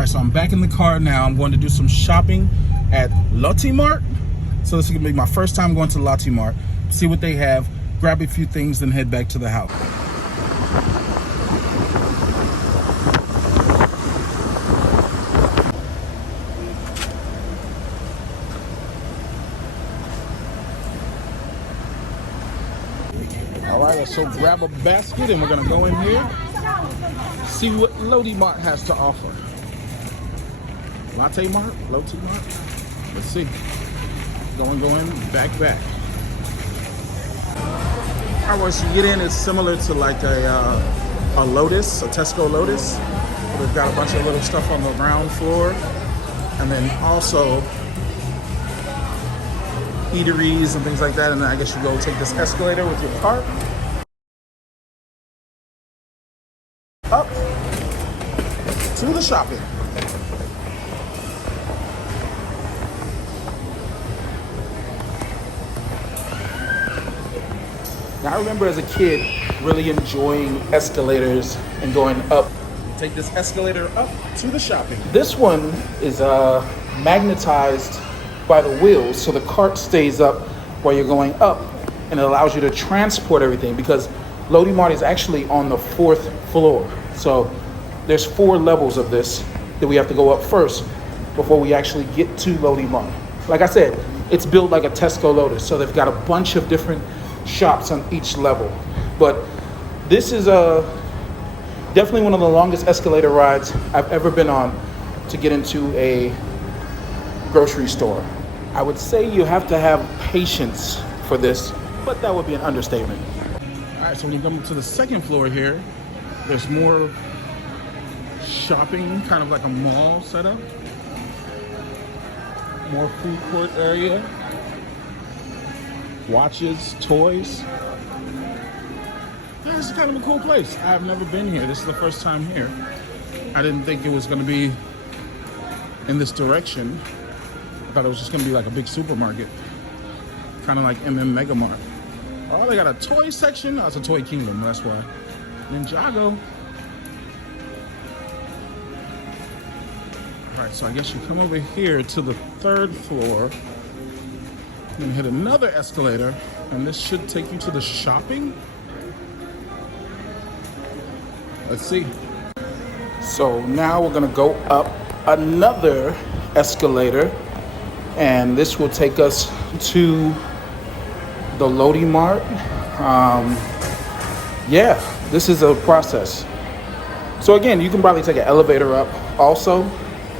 right, so I'm back in the car now. I'm going to do some shopping at Lotte Mart. So this is gonna be my first time going to Lotte Mart. See what they have, grab a few things, then head back to the house. All right, so grab a basket and we're gonna go in here, see what Lotte Mart has to offer. Lotte Mart? Let's see. Going, back. All right, once you get in, it's similar to like a Lotus, a Tesco Lotus. We've got a bunch of little stuff on the ground floor, and then also eateries and things like that. And then I guess you go take this escalator with your cart up to the shopping. Now, I remember as a kid really enjoying escalators and going up. Take this escalator up to the shopping. This one is magnetized by the wheels, so the cart stays up while you're going up, and it allows you to transport everything because Lotte Mart is actually on the 4th floor. So there's 4 levels of this that we have to go up first before we actually get to Lotte Mart. Like I said, it's built like a Tesco Lotus, so they've got a bunch of different shops on each level. But this is definitely one of the longest escalator rides I've ever been on to get into a grocery store. I would say you have to have patience for this, but that would be an understatement. All right, so when you come up to the 2nd floor here, there's more shopping, kind of like a mall setup. More food court area. Watches, toys. Yeah, this is kind of a cool place. I've never been here. This is the first time here. I didn't think it was going to be in this direction. I thought it was just going to be like a big supermarket. Kind of like Mega Mart. Oh, they got a toy section. Oh, it's a Toy Kingdom, that's why. Ninjago. All right, so I guess you come over here to the 3rd floor. Then hit another escalator, and this should take you to the shopping. Let's see. So now we're gonna go up another escalator, and this will take us to the Lotte Mart. Yeah, this is a process. So again, you can probably take an elevator up also,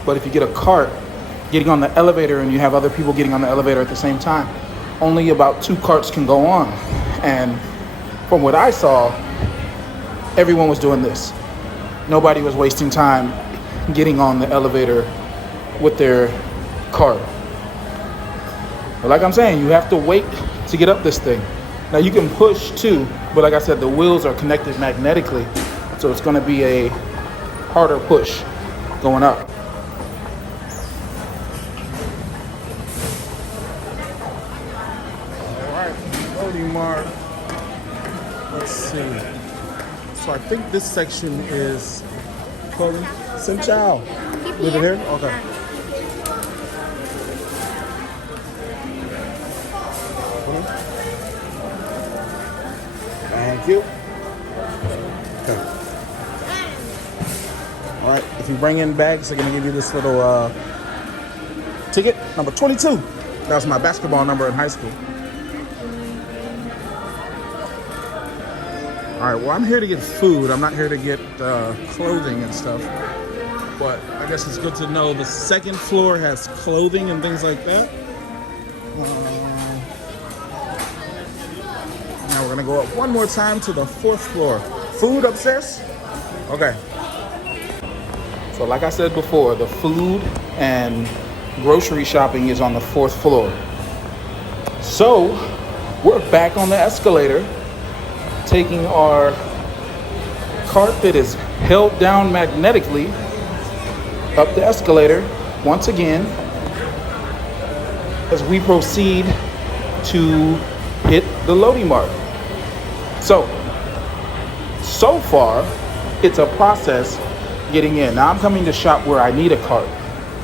but if you get a cart, getting on the elevator and you have other people getting on the elevator at the same time, only about 2 carts can go on. And from what I saw, everyone was doing this. Nobody was wasting time getting on the elevator with their cart. But like I'm saying, you have to wait to get up this thing. Now you can push too, but like I said, the wheels are connected magnetically, so it's gonna be a harder push going up. Mart. Let's see. So I think this section is clothing. Sin Chow. Leave it here? Okay. Thank you. Okay. All right. If you bring in bags, they're gonna give you this little ticket, number 22. That was my basketball number in high school. All right, well, I'm here to get food. I'm not here to get clothing and stuff. But I guess it's good to know the 2nd floor has clothing and things like that. Now we're gonna go up one more time to the 4th floor. Food upstairs? Okay. So like I said before, the food and grocery shopping is on the 4th floor. So we're back on the escalator, taking our cart that is held down magnetically up the escalator once again as we proceed to hit the Lotte Mart. So far, it's a process getting in. Now I'm coming to shop where I need a cart.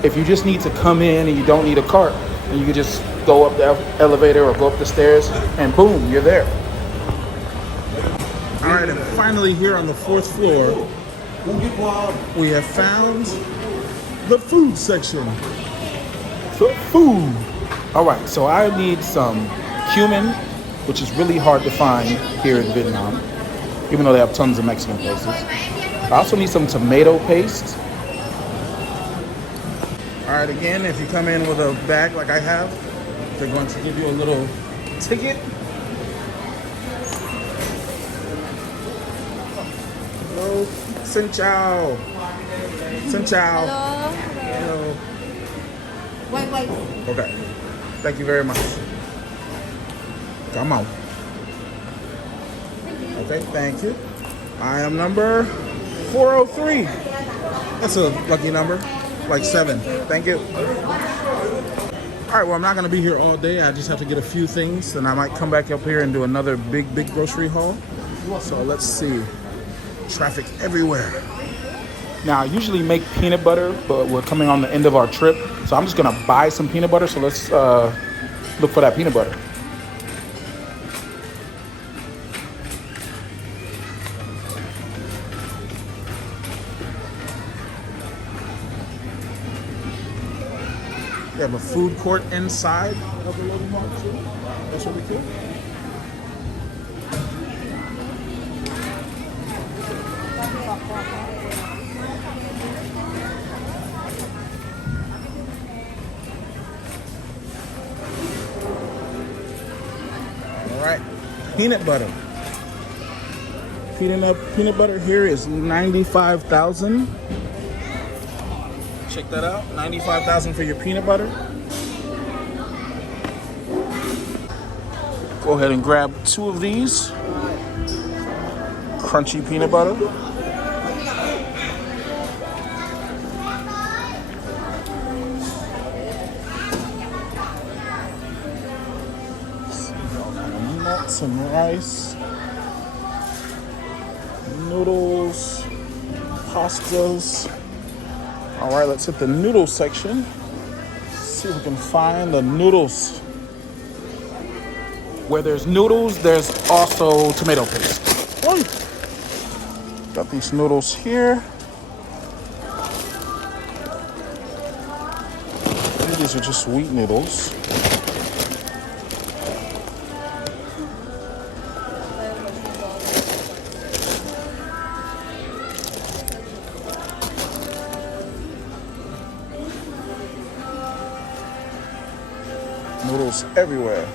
If you just need to come in and you don't need a cart, then you can just go up the elevator or go up the stairs and boom, you're there. All right, and finally here on the 4th floor, we have found the food section. The food. All right, so I need some cumin, which is really hard to find here in Vietnam, even though they have tons of Mexican places. I also need some tomato paste. All right, again, if you come in with a bag like I have, they're going to give you a little ticket. Hello, xin chào. Xin chào. Hello. Wait. Okay, thank you very much. Come on. Okay, thank you. I am number 403. That's a lucky number, like 7. Thank you. All right, well, I'm not gonna be here all day. I just have to get a few things, and I might come back up here and do another big grocery haul. So let's see. Traffic everywhere. Now, I usually make peanut butter, but we're coming on the end of our trip, so I'm just gonna buy some peanut butter. So let's look for that peanut butter. We have a food court inside of the Lotte Mart too. That's really cool. All right, peanut butter. Peanut butter here is 95,000. Check that out, 95,000 for your peanut butter. Go ahead and grab 2 of these. Crunchy peanut butter. Nuts and rice. Noodles. Pastas. All right, let's hit the noodle section. See if we can find the noodles. Where there's noodles, there's also tomato paste. Woo! Got these noodles here. These are just wheat noodles. Noodles everywhere.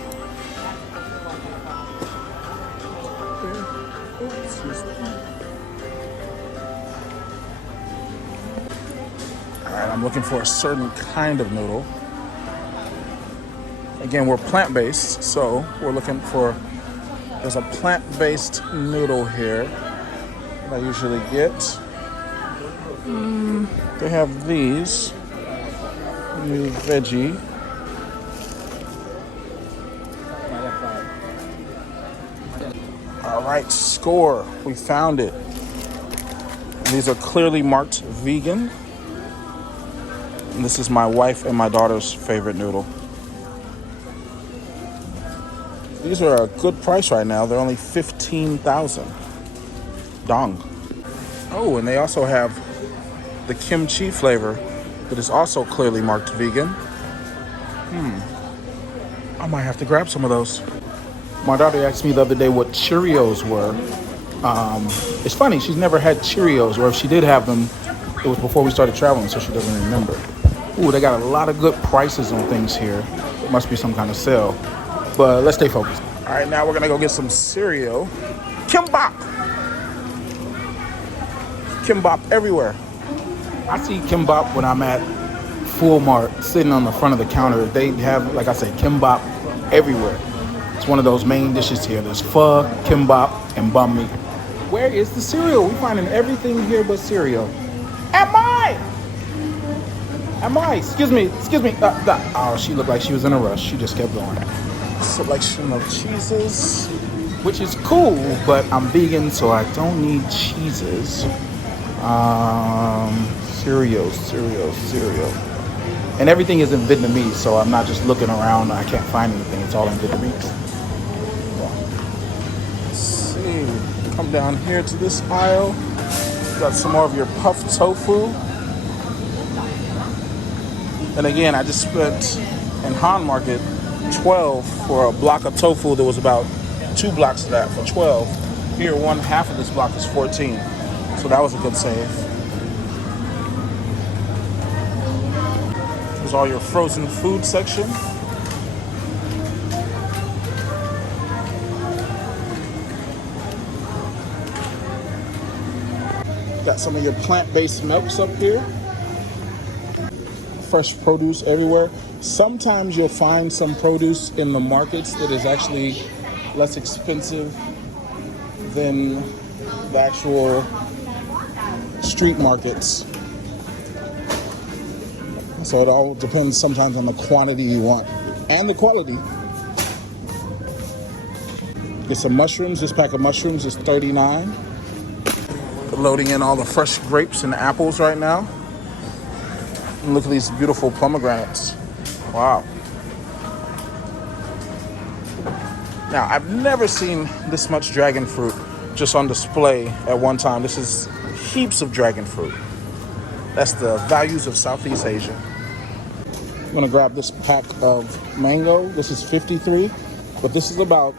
Alright, I'm looking for a certain kind of noodle. Again, we're plant-based, so we're looking for, there's a plant-based noodle here that I usually get. They have these, new veggie. All right, score. We found it. These are clearly marked vegan. And this is my wife and my daughter's favorite noodle. These are a good price right now. They're only 15,000 dong. Oh, and they also have the kimchi flavor that is also clearly marked vegan. I might have to grab some of those. My daughter asked me the other day what Cheerios were. It's funny, she's never had Cheerios, or if she did have them, it was before we started traveling, so she doesn't remember. Ooh, they got a lot of good prices on things here. It must be some kind of sale. But let's stay focused. All right, now we're gonna go get some cereal. Kimbap! Kimbap everywhere. I see kimbap when I'm at Full Mart, sitting on the front of the counter. They have, like I said, kimbap everywhere. It's one of those main dishes here. There's pho, kimbap, and banh mi. Where is the cereal? We're finding everything here but cereal. Am I? Excuse me. Oh, she looked like she was in a rush. She just kept going. Selection of cheeses, which is cool, but I'm vegan, so I don't need cheeses. Cereal. And everything is in Vietnamese, so I'm not just looking around. I can't find anything. It's all in Vietnamese. Let's see. Come down here to this aisle. Got some more of your puffed tofu. And again, I just spent in Han Market 12 for a block of tofu. There was about 2 blocks of that for 12. Here, 1/2 of this block is 14. So that was a good save. There's all your frozen food section. Got some of your plant-based milks up here. Fresh produce everywhere. Sometimes you'll find some produce in the markets that is actually less expensive than the actual street markets. So it all depends sometimes on the quantity you want and the quality. Get some mushrooms. This pack of mushrooms is $39. Loading in all the fresh grapes and apples right now. And look at these beautiful pomegranates. Wow. Now, I've never seen this much dragon fruit just on display at one time. This is heaps of dragon fruit. That's the values of Southeast Asia. I'm gonna grab this pack of mango. This is 53, but this is about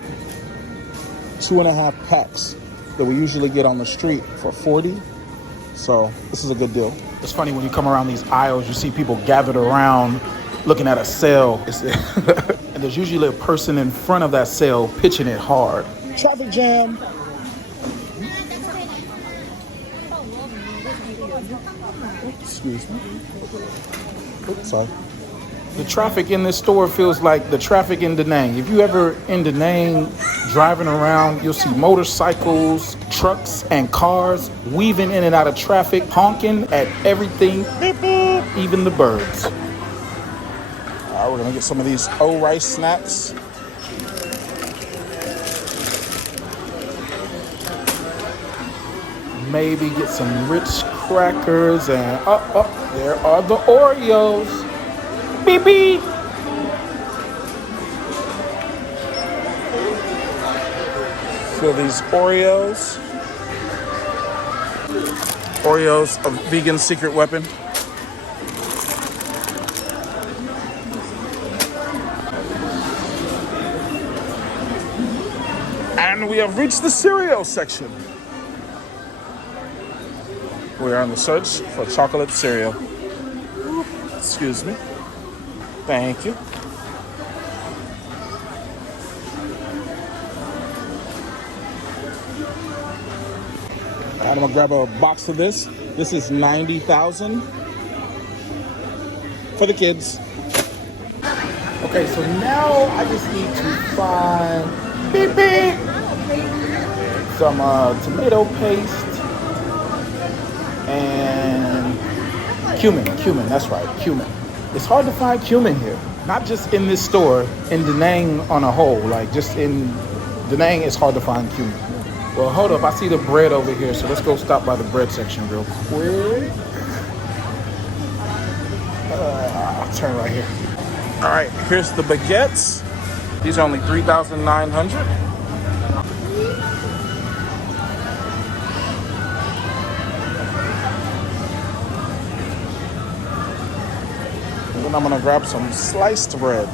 2.5 packs that we usually get on the street for 40. So this is a good deal. It's funny when you come around these aisles, you see people gathered around looking at a sale. And there's usually a person in front of that sale pitching it hard. Traffic jam. Excuse me. Oops, sorry. The traffic in this store feels like the traffic in Da Nang. If you ever in Da Nang driving around, you'll see motorcycles, trucks, and cars weaving in and out of traffic, honking at everything, beep, beep, even the birds. All right, we're gonna get some of these rice snacks. Maybe get some Ritz crackers and there are the Oreos. Beep, beep. So these Oreos. Oreos, a vegan secret weapon. And we have reached the cereal section. We are on the search for chocolate cereal. Excuse me. Thank you. I'm gonna grab a box of this. This is 90,000 for the kids. Okay, so now I just need to find beep beep some tomato paste and cumin. That's right, cumin. It's hard to find cumin here. Not just in this store, in Da Nang on a whole. Like just in Da Nang, it's hard to find cumin. Well, hold up, I see the bread over here, so let's go stop by the bread section real quick. I'll turn right here. All right, here's the baguettes. These are only 3,900. And I'm gonna grab some sliced bread.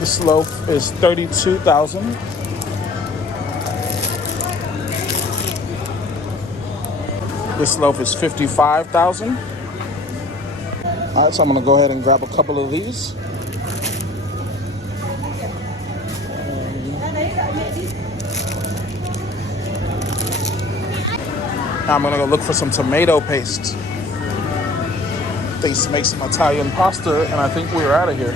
This loaf is 32,000. This loaf is 55,000. All right, so I'm gonna go ahead and grab a couple of these. Now I'm gonna go look for some tomato paste. They make some Italian pasta, and I think we're out of here.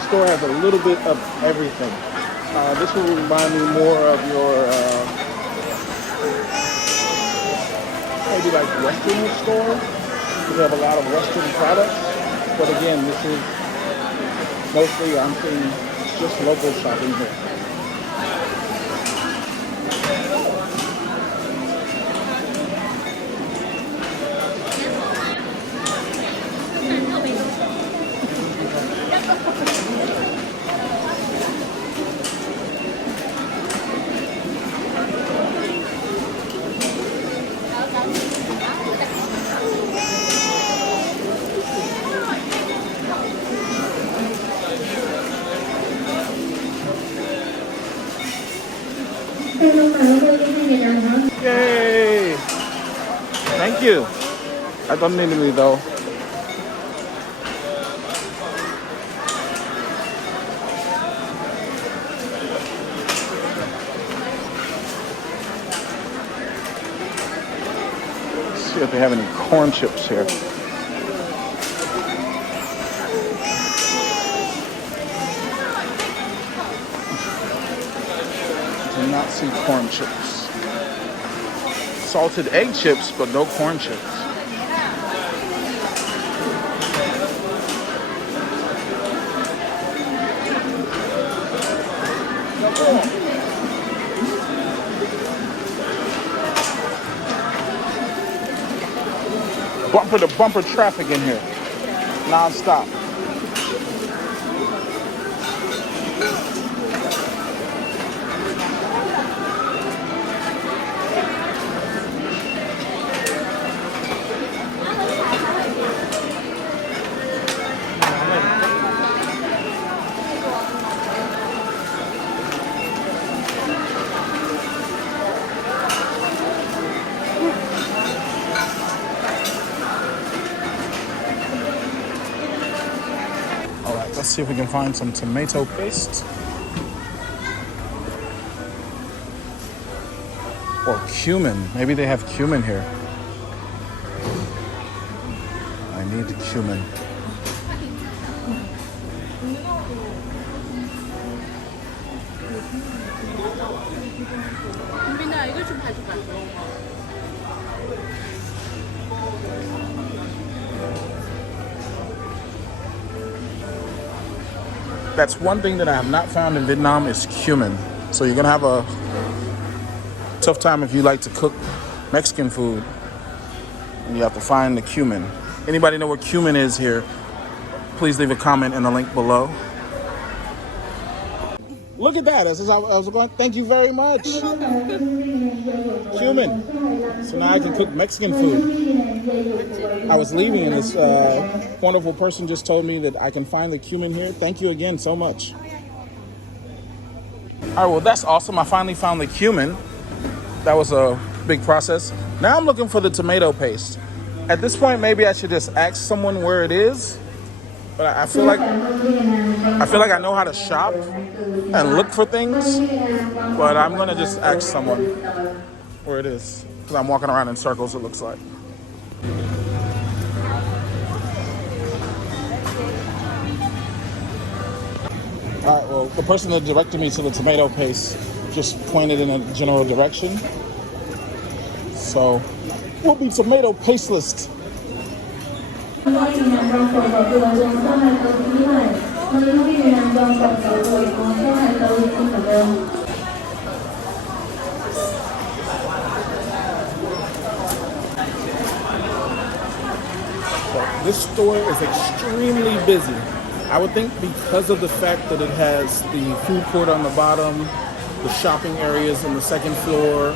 The store has a little bit of everything. This will remind me more of your maybe like Western store. They have a lot of Western products. But again, this is mostly, I'm seeing just local shopping here. Yay! Thank you. I don't need any though. Let's see if they have any corn chips here. Do not see corn chips. Salted egg chips, but no corn chips. Bumper to bumper traffic in here, non-stop. Let's see if we can find some tomato paste. Or cumin. Maybe they have cumin here. I need the cumin. That's one thing that I have not found in Vietnam is cumin. So you're gonna have a tough time if you like to cook Mexican food and you have to find the cumin. Anybody know where cumin is here? Please leave a comment in the link below. Look at that. As I was going, thank you very much. Cumin. So now I can cook Mexican food. I was leaving and this wonderful person just told me that I can find the cumin here. Thank you again so much. All right, well, that's awesome. I finally found the cumin. That was a big process. Now I'm looking for the tomato paste. At this point, maybe I should just ask someone where it is. But I feel like I know how to shop and look for things. But I'm gonna just ask someone where it is because I'm walking around in circles. It looks like. All right. Well, the person that directed me to the tomato paste just pointed in a general direction. So we'll be tomato pasteless. This store is extremely busy. I would think because of the fact that it has the food court on the bottom, the shopping areas on the second floor,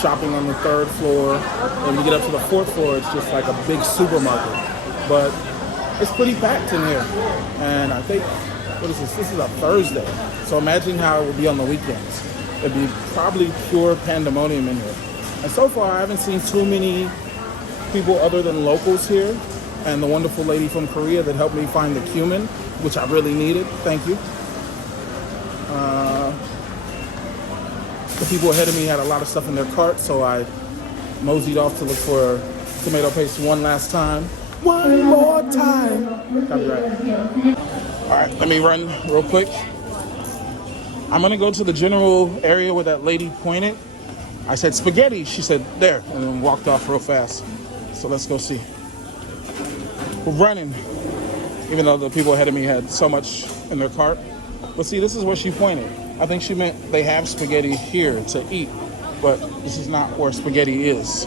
shopping on the third floor. When you get up to the fourth floor, it's just like a big supermarket. But it's pretty packed in here. And I think, what is this? This is a Thursday. So imagine how it would be on the weekends. It'd be probably pure pandemonium in here. And so far, I haven't seen too many people other than locals here. And the wonderful lady from Korea that helped me find the cumin, which I really needed. Thank you. The people ahead of me had a lot of stuff in their cart, so I moseyed off to look for tomato paste one last time. One more time. Copyright. All right, let me run real quick. I'm gonna go to the general area where that lady pointed. I said spaghetti. She said there, and then walked off real fast. So let's go see. We're running, even though the people ahead of me had so much in their cart. But see, this is where she pointed. I think she meant they have spaghetti here to eat, but this is not where spaghetti is.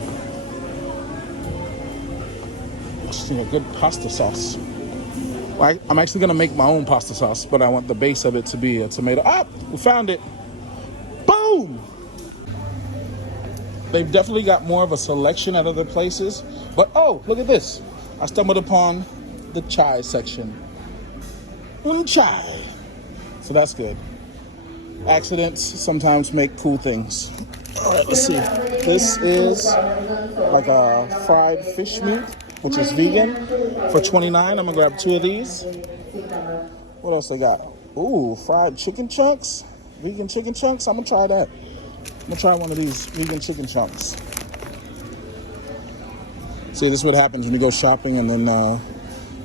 I just need a good pasta sauce. I'm actually gonna make my own pasta sauce, but I want the base of it to be a tomato. Ah, we found it. Boom! They've definitely got more of a selection at other places. But oh, look at this. I stumbled upon the chai section. Un chai. So that's good. Accidents sometimes make cool things. All right, let's see. This is like a fried fish meat, which is vegan, for $29. I'm gonna grab 2 of these. What else they got? Ooh, fried chicken chunks. Vegan chicken chunks. I'm gonna try that. I'm gonna try one of these vegan chicken chunks. See, this is what happens when you go shopping and then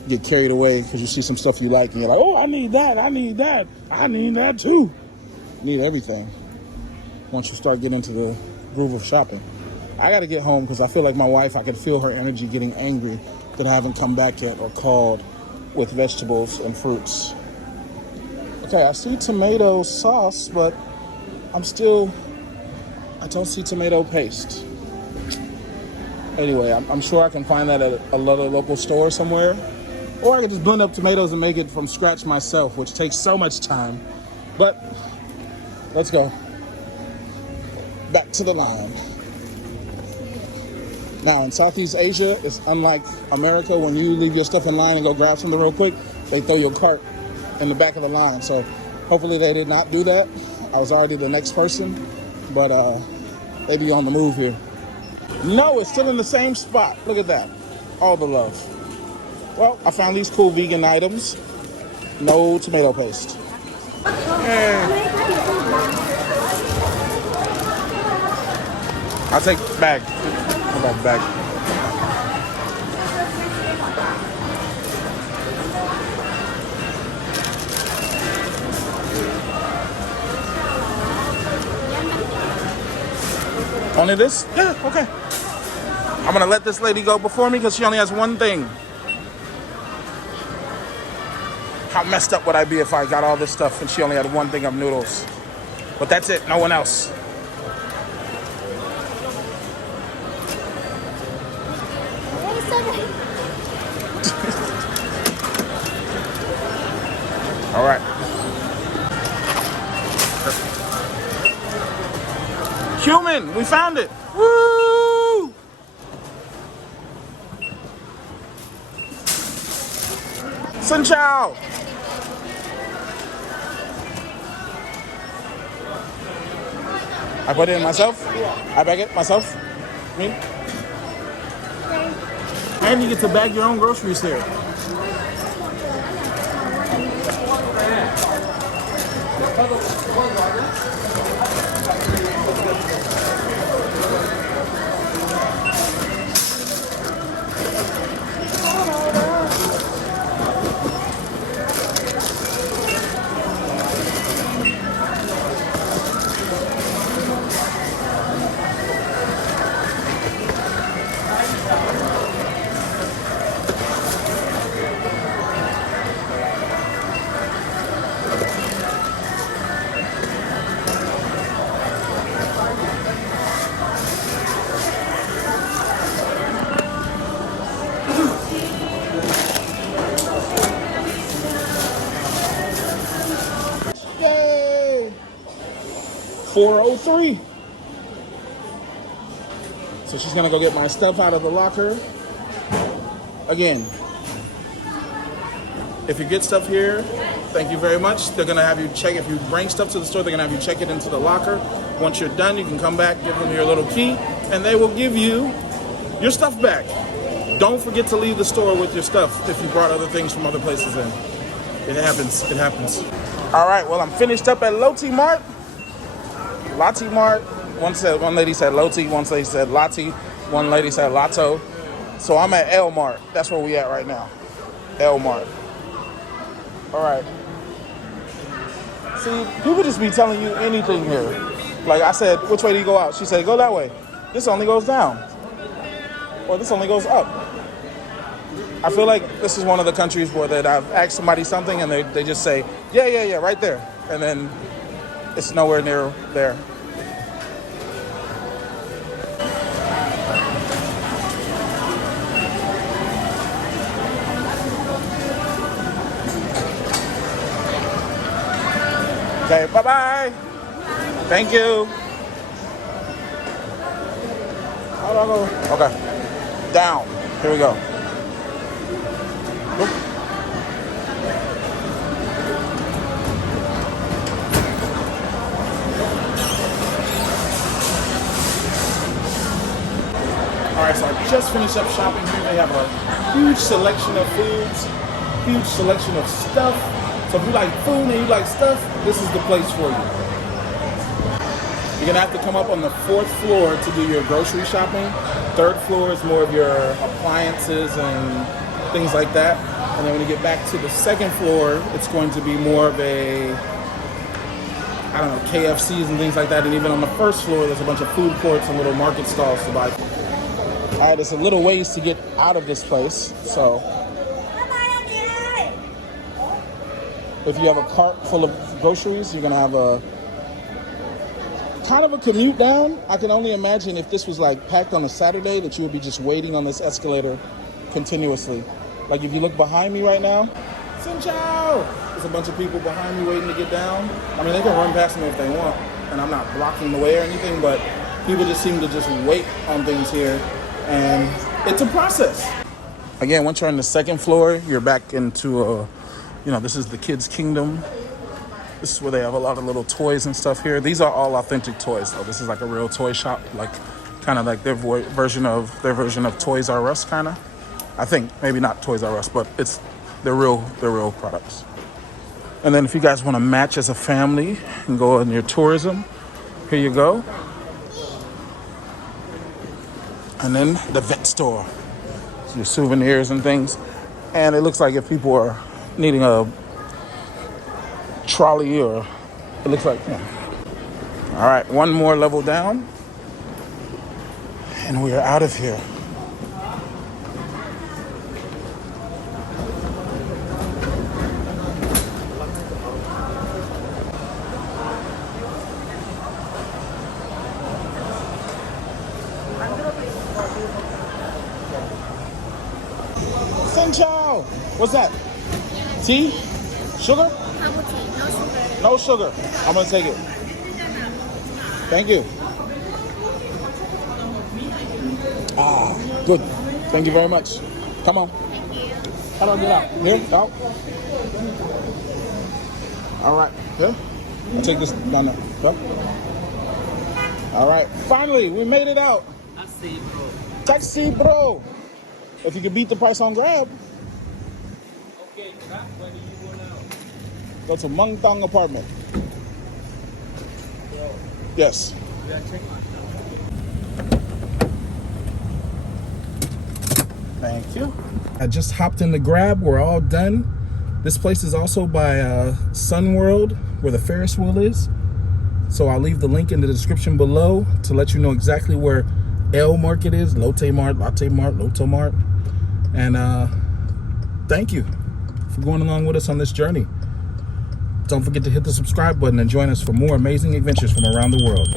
get carried away because you see some stuff you like and you're like, oh, I need that, I need that, I need that too. You need everything once you start getting into the groove of shopping. I gotta get home because I feel like my wife, I can feel her energy getting angry that I haven't come back yet or called with vegetables and fruits. Okay, I see tomato sauce, but I don't see tomato paste. Anyway, I'm sure I can find that at a local store somewhere. Or I could just blend up tomatoes and make it from scratch myself, which takes so much time. But let's go. Back to the line. Now, in Southeast Asia, it's unlike America. When you leave your stuff in line and go grab something real quick, they throw your cart in the back of the line. So hopefully they did not do that. I was already the next person, but they be on the move here. No, it's still in the same spot. Look at that. All the love. Well, I found these cool vegan items. No tomato paste. I'll take the bag. How about the bag? Only this? Yeah, okay. I'm gonna let this lady go before me because she only has one thing. How messed up would I be if I got all this stuff and she only had one thing of noodles? But that's it, no one else. All right. Cumin, we found it. Woo! Sun Chow. I put it in myself. I bag it myself. Me. And you get to bag your own groceries here. Yay! 403. So she's gonna go get my stuff out of the locker. Again, if you get stuff here, thank you very much. They're gonna have you check, if you bring stuff to the store, they're gonna have you check it into the locker. Once you're done, you can come back, give them your little key, and they will give you your stuff back. Don't forget to leave the store with your stuff if you brought other things from other places in. It happens, it happens. All right, well, I'm finished up at Lotte Mart. Lotte Mart. One lady said Lotte, one lady said Lotte, one lady said Lotto. So I'm at L Mart. That's where we at right now. L Mart. All right. See, people just be telling you anything here. Like I said, which way do you go out? She said, go that way. This only goes down. Or this only goes up. I feel like this is one of the countries where that I've asked somebody something and they just say, yeah, right there. And then it's nowhere near there. Okay, bye-bye. Thank you. How do I go? Okay. Down. Here we go. Oop. Alright, so I just finished up shopping here. They have a huge selection of foods, huge selection of stuff. So if you like food and you like stuff, this is the place for you. You're gonna have to come up on the 4th floor to do your grocery shopping. 3rd floor is more of your appliances and things like that. And then when you get back to the 2nd floor, it's going to be more of a, I don't know, KFCs and things like that. And even on the 1st floor, there's a bunch of food courts and little market stalls to buy. All right, there's a little ways to get out of this place. So if you have a cart full of groceries, you're gonna have a kind of a commute down. I can only imagine if this was like packed on a Saturday that you would be just waiting on this escalator continuously. Like if you look behind me right now, Xin Chao! There's a bunch of people behind me waiting to get down. I mean, they can run past me if they want, and I'm not blocking the way or anything, but people just seem to just wait on things here, and it's a process. Again, once you're on the 2nd floor, you're back into this is the kids' kingdom. This is where they have a lot of little toys and stuff here. These are all authentic toys, though. This is like a real toy shop, like kind of like their version of Toys R Us, kind of. I think maybe not Toys R Us, but they're real products. And then if you guys want to match as a family and go on your tourism, here you go. And then the vet store, so your souvenirs and things. And it looks like if people are needing a trolley, or it looks like, yeah. All right, one more level down and we are out of here. Xin Chao! What's that? Tea? Sugar? No sugar. I'm gonna take it. Thank you. Ah, good. Thank you very much. Come on. Thank you. How do I get out? Here? Out? All right. Here? I'll take this down there. Here? All right. Finally, we made it out. Taxi, bro. Taxi, bro. If you could beat the price on Grab. Okay, Grab, where do you go now? Go to Mung Tong apartment. Yes. We are checking. Thank you. I just hopped in the Grab. We're all done. This place is also by Sun World, where the Ferris wheel is. So I'll leave the link in the description below to let you know exactly where L Market is. Lotte Mart, Lotte Mart. And thank you for going along with us on this journey. Don't forget to hit the subscribe button and join us for more amazing adventures from around the world.